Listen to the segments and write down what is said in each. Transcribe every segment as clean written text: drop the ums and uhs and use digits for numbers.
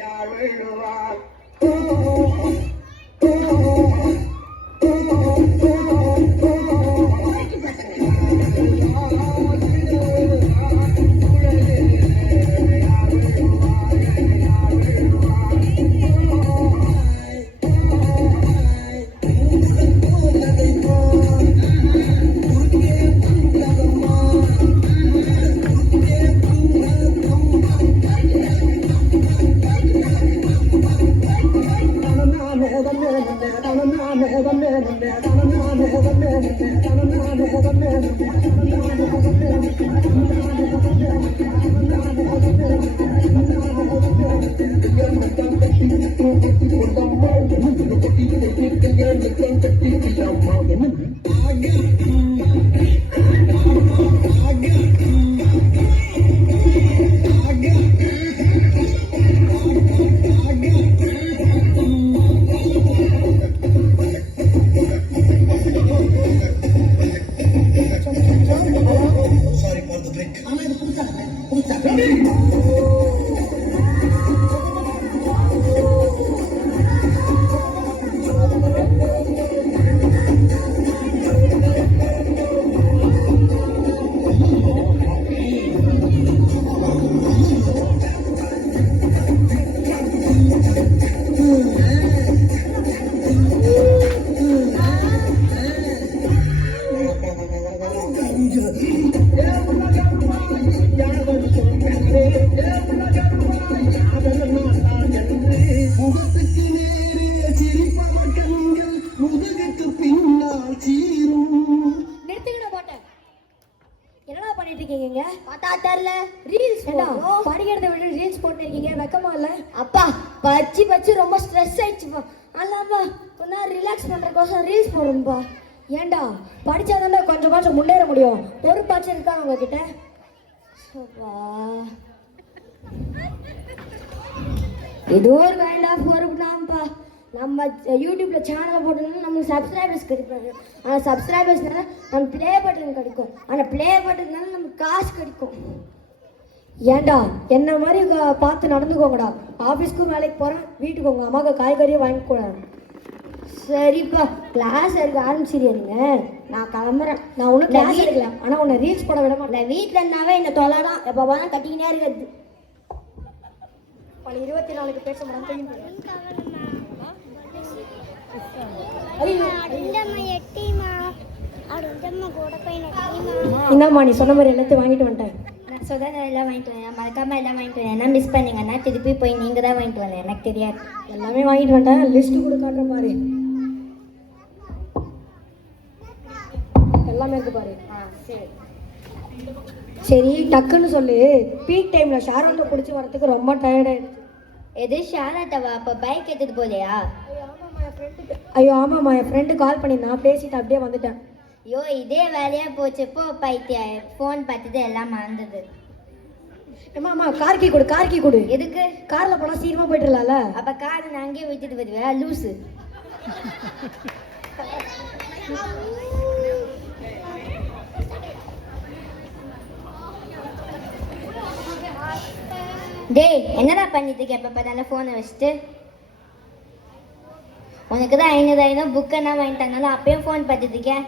யார் விழுவார் அப்பா பச்சி பச்சி ரொம்ப ஸ்ட்ரெஸ் ஆயிடுச்சுப்பா. அல்லாமா கொஞ்சம் ரிலாக்ஸ் பண்றதுக்கோசம் ரீல்ஸ் போடுறோம்ப்பா. ஏண்டா படிச்சாதாண்டா கொஞ்சம் முன்னேற முடியும். பொறுப்பாச்சும் இருக்கா உங்ககிட்ட? இது ஒரு கைண்ட் ஆஃப் ஒர்க் தான்ப்பா. நம்ம யூடியூப்ல சேனலை போட்டோம்னா நம்மளுக்கு சப்ஸ்கிரைபர்ஸ் கிடைப்பாங்க. ஆனால் சப்ஸ்கிரைபர்ஸ்னால நம்ம ப்ளே பட்டன் கிடைக்கும். ஆனால் ப்ளே பட்டன்னால நமக்கு காசு கிடைக்கும். ஏண்டா என்ன மாதிரி பார்த்து நடந்துக்கோங்கடா. ஆஃபீஸ்க்கும் வேலைக்கு போகிறேன், வீட்டுக்கு உங்கள் அம்மாவுக்கு காய்கறியும் வாங்கி கூடாது. சரிப்பா, கிளாஸ் எடுக்க ஆரம்பிச்சிருயா நீங்கள்? நான் கிளம்புறேன். நான் ஒன்றும் கிளாஸ் எடுக்கல, ஆனால் உன்னை ரீல்ஸ் போட விட மாட்டேன். வீட்டில் இருந்தாவே என்னை தொலைதான் எப்போ போனால் கட்டிக்கினே இருக்கிறது. 24 பேச மாட்டேன். என்னம்மா நீ சொன்ன மாதிரி எல்லாத்தையும் வாங்கிட்டு வந்துட்டேன். நான் சொன்னதை எல்லாம் வாங்கிட்டு வரேன், மறக்காம எல்லாம் வாங்கிட்டு வரேன். என்ன மிஸ் பண்ணீங்கன்னா திருப்பி போய் நீங்கள் தான் வாங்கிட்டு வரேன், எனக்கு தெரியாது. எல்லாமே வாங்கிட்டு வந்துட்டேன். லிஸ்ட்டு கொடுக்காட்டுற மாதிரி எல்லாமே இருக்கு பாரு. சரி சரி டக்குன்னு சொல்லு. பீக் டைமில் ஷாரோட்டை பிடிச்சி வரத்துக்கு ரொம்ப டயர்டாயிடுச்சு. எது ஷாரோட்டவா? அப்போ பைக் எடுத்துட்டு போலையா? ஐயோ ஆமாம்மா, என் ஃப்ரெண்டு கால் பண்ணியிருந்தான், பேசிட்டு அப்படியே வந்துட்டேன். ஐயோ இதே வேலையாக போச்சப்போ பைத்திய ஃபோன் பார்த்துட்டு எல்லாம் மறந்தது. அம்மா கார்கி கொடு, கார்கி கொடு. எதுக்கு? காரில் போனால் சீக்கிரமாக போய்ட்டுலாம்ல. அப்போ கார் நான் அங்கேயே விட்டுட்டு வருவேன் லூஸு. டேய் என்னடா பண்ணிட்டு இருக்க? எப்போ பார்த்தாலும் ஃபோனை வச்சுட்டு. உனக்கு தான் 500 புக்கெல்லாம் வாங்கிட்டாங்கனால அப்பயும் ஃபோன் பார்த்துட்டு இருக்கேன்.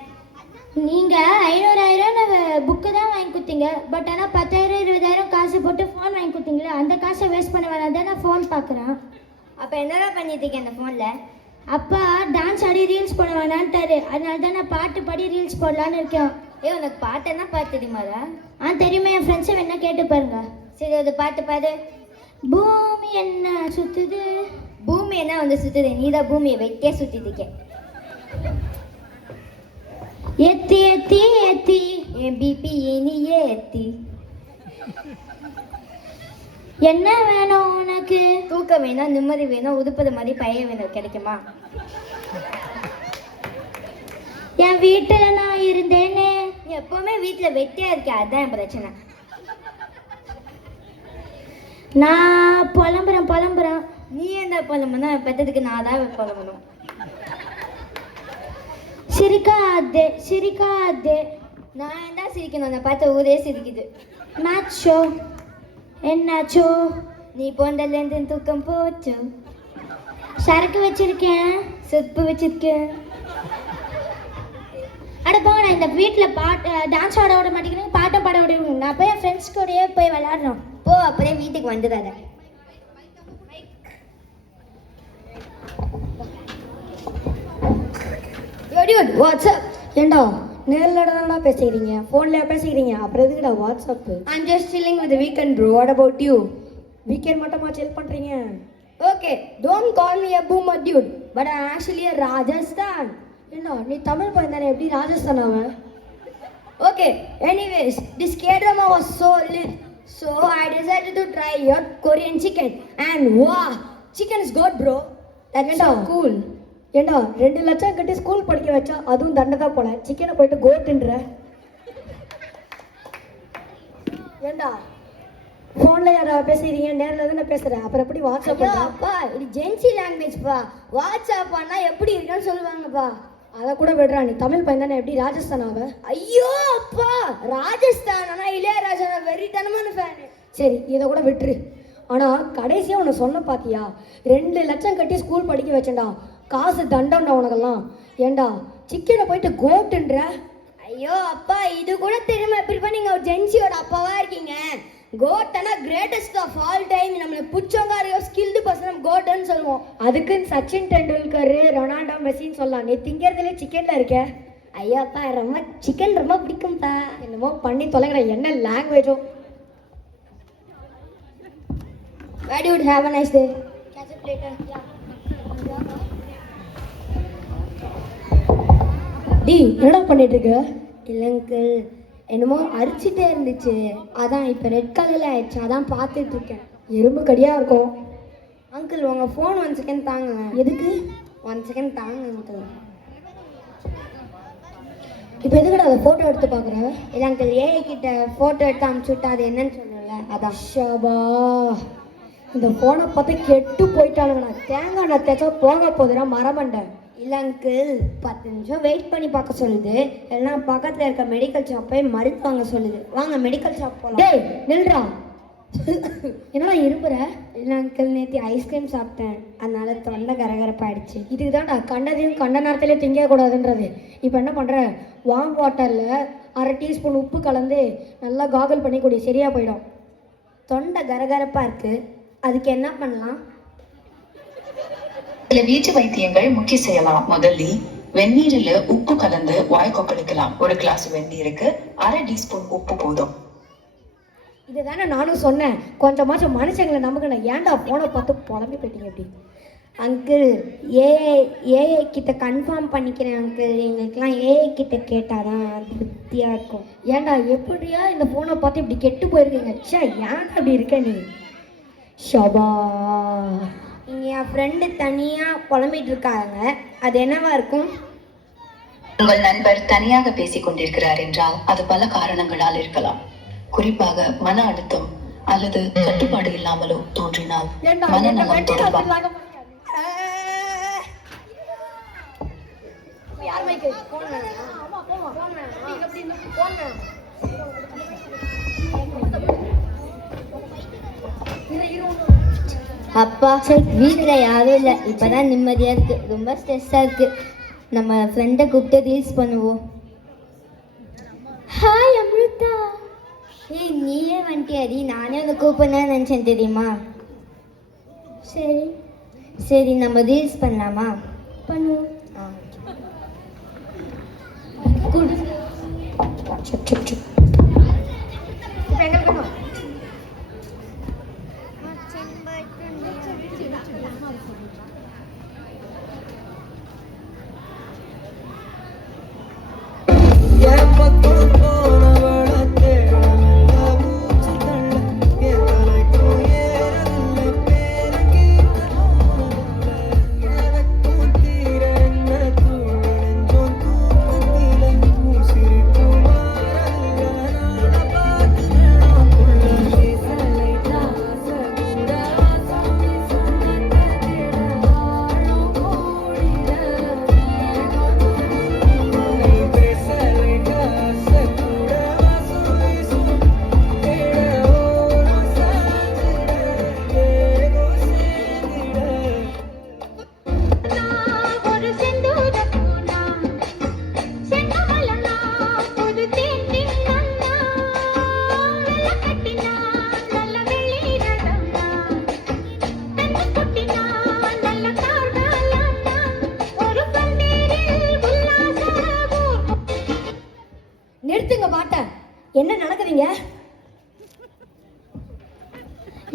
நீங்கள் 500 புக்கு தான் வாங்கி கொடுத்தீங்க, பட் ஆனால் 10,000 20,000 காசு போட்டு ஃபோன் வாங்கி கொடுத்தீங்களே, அந்த காசை வேஸ்ட் பண்ண வேணாம். நான் ஃபோன் பார்க்குறேன். அப்போ என்னடா பண்ணிட்டு இருக்கேன் அந்த ஃபோனில்? அப்பா டான்ஸ் ஆடி ரீல்ஸ் போட வேணான்ட்டாரு, அதனால தான் நான் பாட்டு பாடி ரீல்ஸ் போடலான்னு இருக்கேன். உனக்கு பாட்டென்னா பாட்டு தெரியுமாடா? தெரியுமா, என் ஃப்ரெண்ட்ஸை வேணா கேட்டு பாருங்க. சரி அது பாட்டு பாடு. பூமி என்ன சுத்துது? பூமி என்ன வந்து சுத்துது? நீ தான் பூமியை வெட்டியே சுத்திட்டு இருக்க. எத்தி எத்தி எத்தி என் பிபி இனியே எத்தி. என்ன வேணும் உனக்கு? தூக்கம் வேணும், நிம்மதி வேணும், உதுப்பது மாதிரி பையன் வேணும், கிடைக்குமா? என் வீட்டில் நான் இருந்தேனே. நீ எப்பவுமே வீட்டில் வெட்டியா இருக்க, அதுதான் என் பிரச்சனை. நான் புலம்புறேன். நீ என்ன புலம்புனா? பெற்றதுக்கு நான் தான் புலம்பணும். சிரிக்காதே. நான் என்ன சிரிக்கணும்? நான் பார்த்த ஊரே சிரிக்குது. மேட்சோ என்னாச்சோ? நீ போண்டலேருந்து தூக்கம் போச்சு. சரக்கு வச்சிருக்கேன், சொப்பு வச்சிருக்கேன். அட போங்க, நான் இந்த வீட்டில் டான்ஸ் ஆட விட மாட்டேங்கிறேன், பாட்டம் பாட விடுவீங்க. நான் போய் என் ஃப்ரெண்ட்ஸ் கூடயே போய் விளையாடுறோம். போ, அப்படியே வீட்டுக்கு வந்துடாத. வாட்ஸ்அப் ஏண்டா நேரில் தானடா பேசிக்கிறீங்க, ஃபோன்லையா பேசிக்கிறீங்க, அப்புறம் எதுக்குடா WhatsApp? I'm just chilling with the weekend, bro. What about you? Weekend மட்டுமா சில் பண்ணுறீங்க? Okay, don't call me a boomer dude, but I'm actually a Rajasthan. ஏண்டா நீ தமிழ் பையன் தானே, எப்படி ராஜஸ்தான் அவன்? Okay, anyways, this K-drama was so lit, so I decided to try your Korean chicken. And wow, chicken is good, bro. That's so cool. ஏண்டா 2 லட்சம் கட்டி school படிக்க வச்சா அதுவும் தண்டதா போல, சிக்கனை போயிட்டு கோட்டுன்ற. ஏண்டா ஃபோனில் யாரா பேசுறீங்க, நேரில் தானே பேசுகிறேன், அப்புறம் எப்படி வாட்ஸ்அப்? அப்பா, இது ஜென்சி லாங்குவேஜ்ப்பா. வாட்ஸ்அப் பண்ணா எப்படி இருக்குன்னு சொல்லுவாங்கப்பா. அதை கூட விடுறா, நீ தமிழ் பையன் தானே, எப்படி ராஜஸ்தான் அவ? ஐயோ அப்பா, ராஜஸ்தான் ஆனா இளையராஜா வெறித்தனமான ஃபேனு. சரி, இதை கூட விட்டுரு. ஆனால் கடைசியாக உன்னை சொன்ன பார்த்தியா, 2 லட்சம் கட்டி ஸ்கூல் படிக்க வச்சேன்டா, காசு தண்டம்டா உனக்கெல்லாம். ஏண்டா சிக்கனை போயிட்டு கோட்டுன்ற. ஐயோ அப்பா, இது கூட தெரியுமா எப்படிப்பா நீங்கள் ஒரு ஜென்சியோட அப்பாவா இருக்கீங்க? கோட்டனா கிரேட்டஸ்ட் ஆஃப் ஆல் டைம். நம்மளை பிடிச்சவங்க யாரையோ ஸ்கில்டு பர்சன் கோட்டுன்னு சொல்லுவோம். அதுக்குன்னு சச்சின் டெண்டுல்கர், ரொனால்டோ, மெஸ்ஸின்னு சொல்லலாம். நீ திங்கிறதுலே சிக்கனில் இருக்க. ஐயோ அப்பா, சிக்கன் ரொம்ப பிடிக்கும்ப்பா. என்னமோ பண்ணி தொலைகிற, என்ன லாங்குவேஜோ. Where do you have a nice day? Catch up later. டி என்னடா பண்ணிட்டு இருக்க? இல்லை அங்கிள், என்னமோ அரிச்சிட்டே இருந்துச்சு, அதான் இப்போ ரெட் கலரில் ஆயிடுச்சு, அதான் பார்த்துட்டு இருக்கேன். எறும்பு கடியாக இருக்கும். அங்கிள் உங்கள் ஃபோன் 1 செகண்ட் தாங்க. எதுக்கு? 1 செகண்ட் தாங்க அங்கிள். இப்போ எதுக்குடா அதை ஃபோட்டோ எடுத்து பார்க்குறேன்? இல்லை அங்கிள், ஏஐ கிட்ட ஃபோட்டோ எடுத்து அனுப்பிச்சுட்டா அது என்னன்னு சொல்லல, அதான். ஷபா, இந்த ஃபோனை பார்த்து கெட்டு போயிட்டானுங்கண்ணா. தேங்காய் நான் தேய்ச்சா போக போகுதுடா மரமண்டை. இல்லை அங்கிள், 10 நிமிஷம் வெயிட் பண்ணி பார்க்க சொல்லுது, இல்லைன்னா பக்கத்தில் இருக்க மெடிக்கல் ஷாப் போய் மருந்து வாங்க சொல்லுது. வாங்க மெடிக்கல் ஷாப் போகலாம். டேய் நில்றா. என்னடா இருப்புற? இல்லை அங்கிள், நேற்று ஐஸ்கிரீம் சாப்பிட்டேன், அதனால தொண்டை கரகரப்பாயிடுச்சு. இதுக்கு தான்டா கண்டதையும் கண்ட நேரத்திலே திங்கக்கூடாதுன்றது. இப்போ என்ன பண்ணுற, வார்ம் வாட்டரில் 1/2 டீஸ்பூன் உப்பு கலந்து நல்லா காகல் பண்ணி குடி, சரியாக போயிடும். தொண்டை கரகரப்பாக இருக்குது, அதுக்கு என்ன பண்ணலாம்? சில வீட்டு வைத்தியங்கள் முக்கிய செய்யலாம். முதலில் வெந்நீரில் உப்பு கலந்து வாய் கொப்பளிக்கலாம். 1 கிளாஸ் வெந்நீருக்கு 1/2 டீஸ்பூன் உப்பு போதும். இதுதானே நானும் சொன்னேன், கொஞ்சமாச்சும் மனுஷங்களை நம்புக்கணும். ஏன்டா போனை பார்த்து புலம்பி போயிட்டீங்க அப்படி? அங்கிள், ஏஐ கிட்ட கன்ஃபார்ம் பண்ணிக்கிறேன் அங்கிள். எங்களுக்கெல்லாம் ஏஐ கிட்ட கேட்டால் தான் திருப்தியாக இருக்கும். ஏன்டா எப்படியா இந்த ஃபோனை பார்த்து இப்படி கெட்டு போயிருக்கீங்க? சே, ஏன்டா அப்படி இருக்க நீ? ஷபா, இங்கே என் ஃப்ரெண்டு தனியாக புலம்பிட்டு இருக்காங்க, அது என்னவா இருக்கும்? உங்கள் நண்பர் தனியாக பேசிக் கொண்டிருக்கிறார் என்றால் அது பல காரணங்களால் இருக்கலாம். குறிப்பாக மன அழுத்தம் அல்லது கட்டுப்பாடு இல்லாமலோ தோன்றினால் மனநலம் தொடர்பாக அப்பா, வீட்டில் யாரும் இல்லை, இப்போதான் நிம்மதியாக இருக்குது. ரொம்ப ஸ்ட்ரெஸ்ஸாக இருக்குது. நம்ம ஃப்ரெண்டை கூப்பிட்டு ரீல்ஸ் பண்ணுவோம். ஹாய் அம்ருதா. ஏய், நீயே வந்துட்டியாடி? நானே உன்னை கூப்பிடணும்னு நினச்சேன் தெரியுமா? சரி சரி, நம்ம ரீல்ஸ் பண்ணலாமா? பண்ணுவோம். குடு. என்ன நடக்குதுங்க?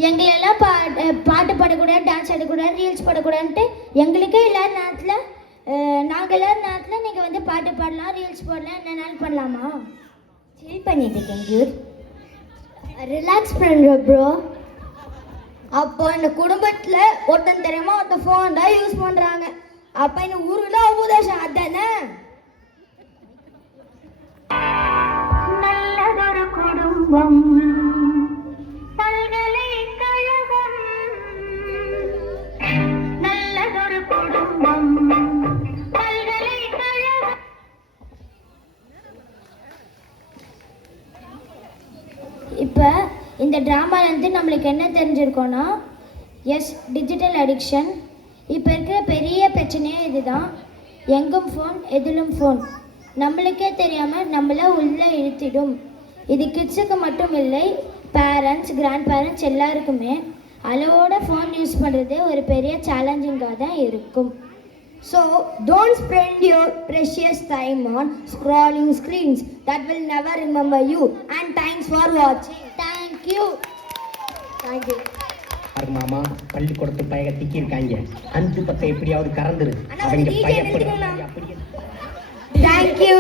எங்களெல்லாம் பாட்டு பாடக்கூடாது, டான்ஸ் ஆடக்கூடாது, ரீல்ஸ் போடக்கூடாதுன்ட்டு எங்களுக்கே இல்லாத நேரத்தில் நாங்கள் இல்லாத நேரத்தில் நீங்கள் வந்து பாட்டு பாடலாம், ரீல்ஸ் போடலாம், என்னென்னாலும் பண்ணலாமா? சில் பண்ணிட்டு இருக்கேன், ரிலாக்ஸ் பண்ணுறோம் ப்ரோ. அப்போ இந்த குடும்பத்தில் ஒருத்தன் தெரியாம ஒருத்தன் ஃபோன் தான் யூஸ் பண்ணுறாங்க. அப்போ இந்த ஊருல உபதேசம் அதானே. நல்லதொரு குடும்பம் பல்கலைக்கழகம், நல்லதொரு குடும்பம் பல்கலைக்கழகம். இப்போ இந்த ட்ராமாலேருந்து நம்மளுக்கு என்ன தெரிஞ்சிருக்கோன்னா, எஸ், டிஜிட்டல் அடிக்ஷன் இப்போ இருக்கிற பெரிய பிரச்சனையே இதுதான். எங்கும் ஃபோன், எதிலும் ஃபோன், நம்மளுக்கே தெரியாமல் நம்மளை உள்ளே இழுத்திடும். இது கிட்ஸுக்கு மட்டும் இல்லை, பேரண்ட்ஸ், கிராண்ட் பேரண்ட்ஸ் எல்லாருக்குமே அளவோட ஃபோன் யூஸ் பண்ணுறது ஒரு பெரிய சேலஞ்சிங்காக தான் இருக்கும். So don't spend your precious time on scrolling screens that will never remember you. And thanks for வாட்சிங். தேங்க்யூ. தேங்க்யூ. மாமா பள்ளிக்கூடத்து பையக திக்கி இருக்காங்க, அஞ்சு பத்தை எப்படியாவது கறந்துரு. அவங்க பயப்பட தேங்க்யூ.